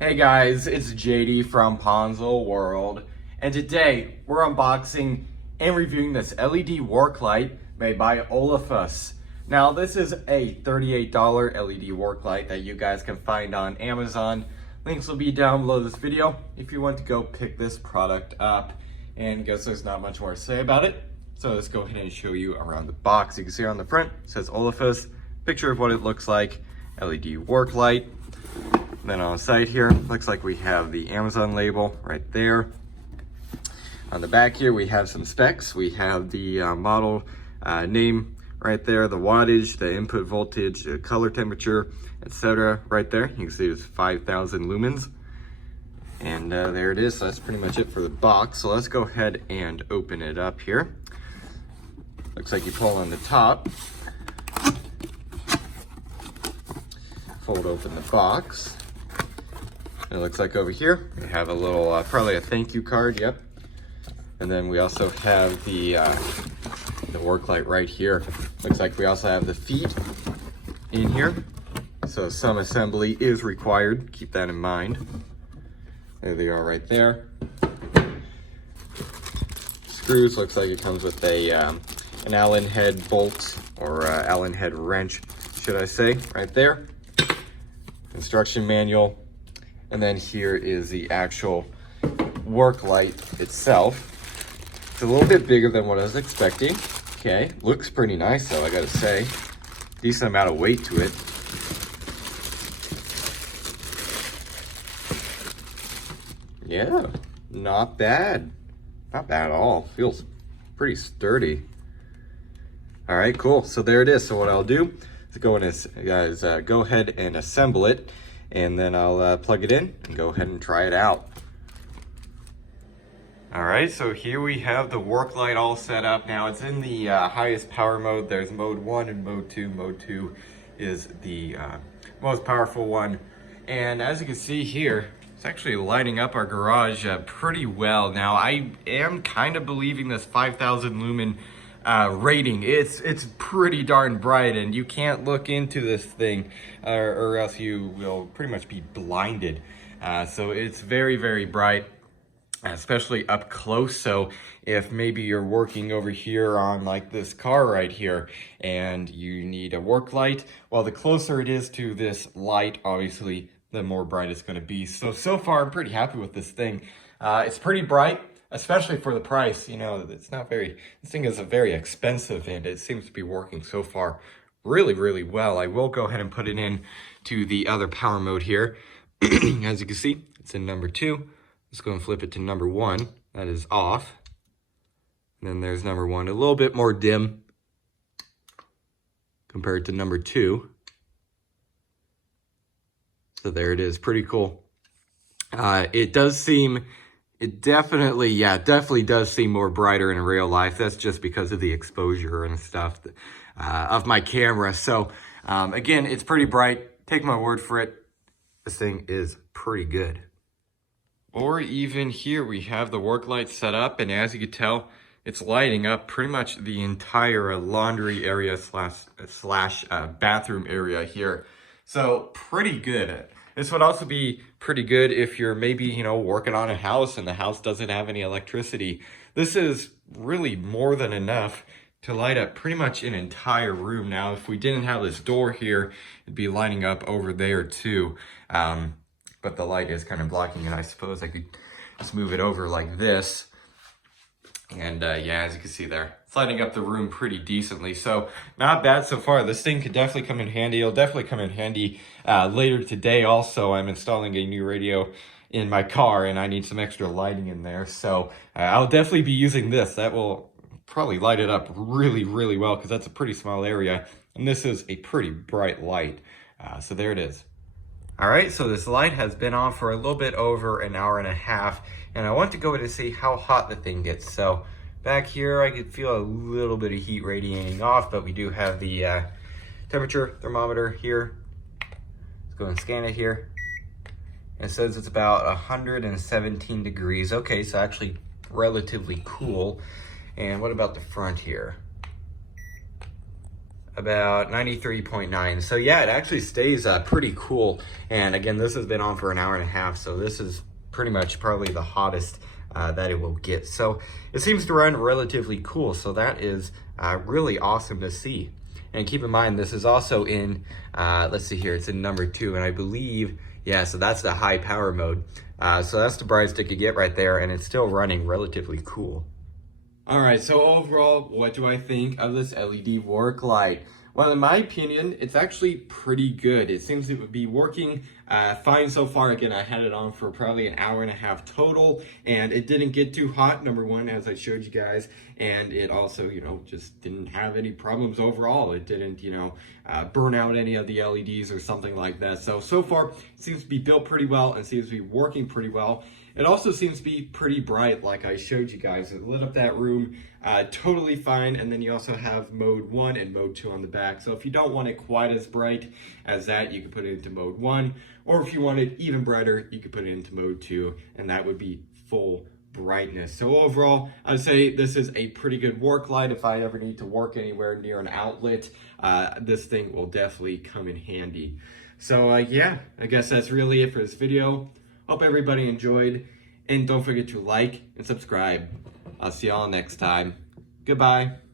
Hey guys, it's Jetty from Ponzo World, and today we're unboxing and reviewing this LED work light made by Olafus. Now this is a $38 LED work light that you guys can find on Amazon. Links will be down below this video if you want to go pick this product up. And guess there's not much more to say about it, so let's go ahead and show you around the box. You can see on the front it says Olafus, picture of what it looks like, LED work light. Then on the side here, looks like we have the Amazon label right there. On the back here, we have some specs. We have the model name right there, the wattage, the input voltage, the color temperature, etc. right there. You can see it's 5,000 lumens. And there it is. So that's pretty much it for the box. So let's go ahead and open it up here. Looks like you pull on the top. Fold open the box. It looks like over here we have a little, probably a thank you card, yep. And then we also have the work light right here. Looks like we also have the feet in here. So some assembly is required, keep that in mind. There they are right there. Screws, looks like it comes with a an Allen head bolt, or Allen head wrench, should I say, right there. Instruction manual. And then here is the actual work light itself. It's a little bit bigger than what I was expecting. Okay, looks pretty nice though, I gotta say. Decent amount of weight to it. Yeah, not bad. Not bad at all. Feels pretty sturdy. All right, cool. So there it is. So what I'll do is go ahead and assemble it. And then I'll plug it in and go ahead and try it out. All right, so here we have the work light all set up. Now it's in the highest power mode. There's mode 1 and mode 2. Mode 2 is the most powerful one. And as you can see here, it's actually lighting up our garage pretty well. Now I am kind of believing this 5,000 lumen rating. It's pretty darn bright, and you can't look into this thing or else you will pretty much be blinded. So it's very, very bright, especially up close. So if maybe you're working over here on like this car right here and you need a work light, well, the closer it is to this light, obviously the more bright it's going to be. So far I'm pretty happy with this thing. It's pretty bright, especially for the price. You know, it's not very, this thing is very expensive, and it seems to be working so far really, really well. I will go ahead and put it in to the other power mode here. As you can see, it's in number 2. Let's go and flip it to number 1. That is off. And then there's number 1, a little bit more dim compared to number 2. So there it is, pretty cool. It definitely does seem more brighter in real life. That's just because of the exposure and stuff of my camera. So again, it's pretty bright. Take my word for it. This thing is pretty good. Or even here, we have the work light set up, and as you can tell, it's lighting up pretty much the entire laundry area slash bathroom area here. So pretty good. This would also be pretty good if you're maybe, you know, working on a house and the house doesn't have any electricity. This is really more than enough to light up pretty much an entire room. Now, if we didn't have this door here, it'd be lighting up over there too. But the light is kind of blocking it. I suppose I could just move it over like this. And yeah, as you can see there, it's lighting up the room pretty decently. So not bad so far. This thing could definitely come in handy. It'll definitely come in handy later today. Also, I'm installing a new radio in my car, and I need some extra lighting in there. So I'll definitely be using this. That will probably light it up really, really well, because that's a pretty small area. And this is a pretty bright light. So there it is. All right, so this light has been on for a little bit over an hour and a half, and I want to go to see how hot the thing gets. So back here, I could feel a little bit of heat radiating off, but we do have the temperature thermometer here. Let's go and scan it here. It says it's about 117 degrees. Okay, so actually relatively cool. And what about the front here? about 93.9. So yeah, it actually stays pretty cool. And again, this has been on for an hour and a half, so this is pretty much probably the hottest that it will get. So it seems to run relatively cool, so that is really awesome to see. And keep in mind, this is also in, let's see here, it's in number 2, and I believe, yeah, so that's the high power mode. So that's the brightest it could get right there, and it's still running relatively cool. All right, so overall, what do I think of this LED work light? Well, in my opinion, it's actually pretty good. It seems it would be working fine so far. Again, I had it on for probably an hour and a half total, and it didn't get too hot, number one, as I showed you guys, and it also, you know, just didn't have any problems overall. It didn't, you know, burn out any of the LEDs or something like that. So far, it seems to be built pretty well and seems to be working pretty well. It also seems to be pretty bright, like I showed you guys. It lit up that room totally fine, and then you also have mode 1 and mode 2 on the back. So if you don't want it quite as bright as that, you can put it into mode 1, or if you want it even brighter, you could put it into mode 2, and that would be full brightness. So overall, I'd say this is a pretty good work light. If I ever need to work anywhere near an outlet, this thing will definitely come in handy. So yeah, I guess that's really it for this video. Hope everybody enjoyed, and don't forget to like and subscribe. I'll see y'all next time. Goodbye.